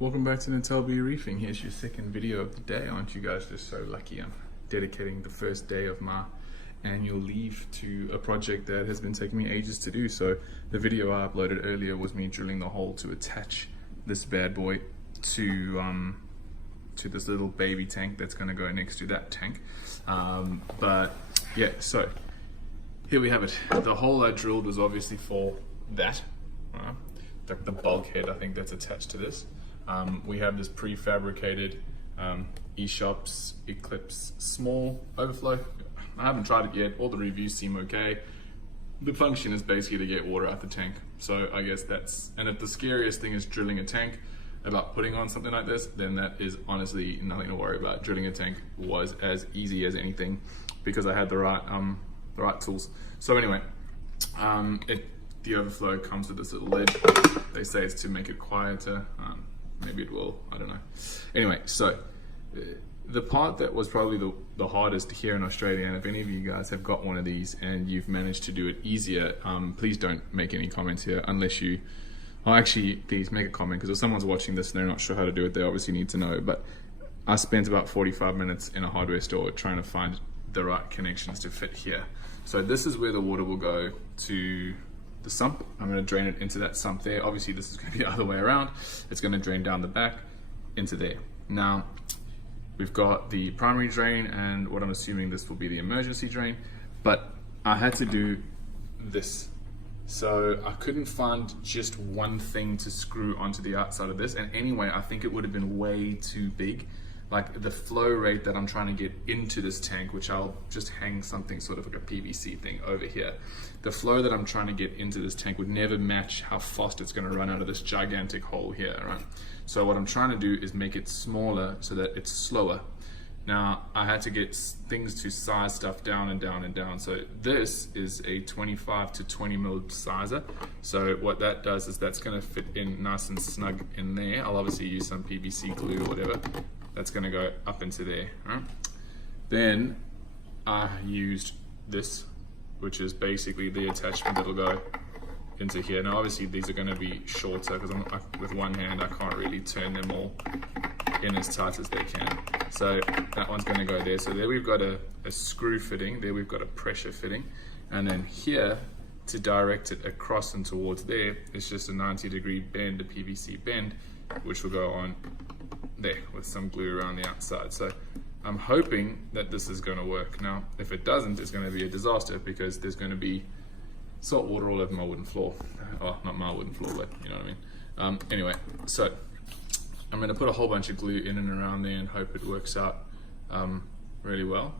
Welcome back to Nano Reefing. Here's your second video of the day. Aren't you guys just so lucky? I'm dedicating the first day of my annual leave to a project that has been taking me ages to do. So the video I uploaded earlier was me drilling the hole to attach this bad boy to this little baby tank that's going to go next to that tank. But yeah, so here we have it. The hole I drilled was obviously for that, the bulkhead I think that's attached to this. We have this prefabricated eShops Eclipse small overflow. I haven't tried it yet. All the reviews seem okay. The function is basically to get water out the tank. So I guess that's, and if the scariest thing is drilling a tank about putting on something like this, then that is honestly nothing to worry about. Drilling a tank was as easy as anything because I had the right tools. So anyway, the overflow comes with this little lid. They say it's to make it quieter. Maybe it will, I don't know. Anyway, so the part that was probably the hardest here in Australia, and if any of you guys have got one of these and you've managed to do it easier, please don't make any comments here unless you, actually please make a comment, because if someone's watching this and they're not sure how to do it, they obviously need to know. But I spent about 45 minutes in a hardware store trying to find the right connections to fit here. So this is where the water will go to the sump. I'm going to drain it into that sump there. Obviously this is going to be the other way around. It's going to drain down the back into there. Now we've got the primary drain and what I'm assuming this will be the emergency drain, but I had to do this. So I couldn't find just one thing to screw onto the outside of this, and anyway I think it would have been way too big. Like the flow rate that I'm trying to get into this tank, which I'll just hang something sort of like a PVC thing over here. The flow that I'm trying to get into this tank would never match how fast it's going to run out of this gigantic hole here, right? So what I'm trying to do is make it smaller so that it's slower. Now I had to get things to size stuff down and down and down. So this is a 25 to 20 mil sizer. So what that does is that's going to fit in nice and snug in there. I'll obviously use some PVC glue or whatever. That's going to go up into there, right? Then I used this, which is basically the attachment that'll go into here. Now obviously these are going to be shorter because with one hand I can't really turn them all in as tight as they can. So that one's going to go there. So there we've got a screw fitting, there we've got a pressure fitting, and then here to direct it across and towards there, it's just a 90-degree bend, a PVC bend, which will go on there with some glue around the outside. So I'm hoping that this is going to work. Now if it doesn't, it's going to be a disaster because there's going to be salt water all over my wooden floor. Oh, not my wooden floor, but you know what I mean. Anyway, so I'm going to put a whole bunch of glue in and around there and hope it works out really well.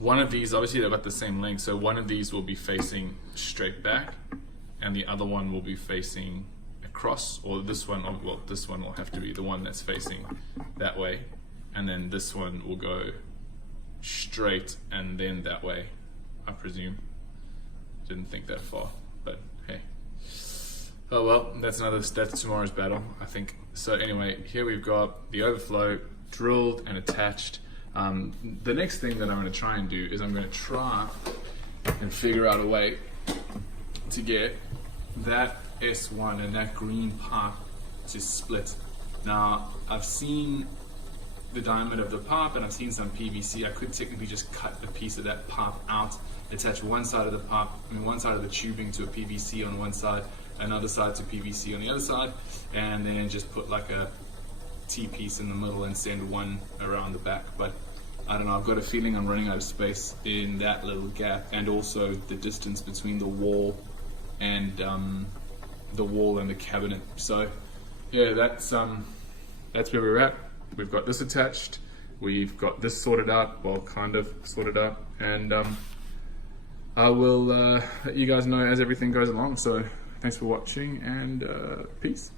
One of these, obviously they've got the same length, so one of these will be facing straight back and the other one will be facing across, or this one, well this one will have to be the one that's facing that way, and then this one will go straight and then that way, I presume. Didn't think that far, but hey. Oh well, that's tomorrow's battle, I think. So anyway, here we've got the overflow drilled and attached. The next thing that I'm going to try and do is I'm going to try and figure out a way to get that S1 and that green pipe to split. Now I've seen the diameter of the pipe and I've seen some PVC. I could technically just cut a piece of that pipe out, attach one side of the pipe, one side of the tubing to a PVC on one side, another side to PVC on the other side, and then just put like a T-piece in the middle and send one around the back. But I don't know, I've got a feeling I'm running out of space in that little gap, and also the distance between the wall and the cabinet. So yeah, that's where we're at. We've got this attached, we've got this sorted out, well kind of sorted out, and I will let you guys know as everything goes along. So thanks for watching, and peace.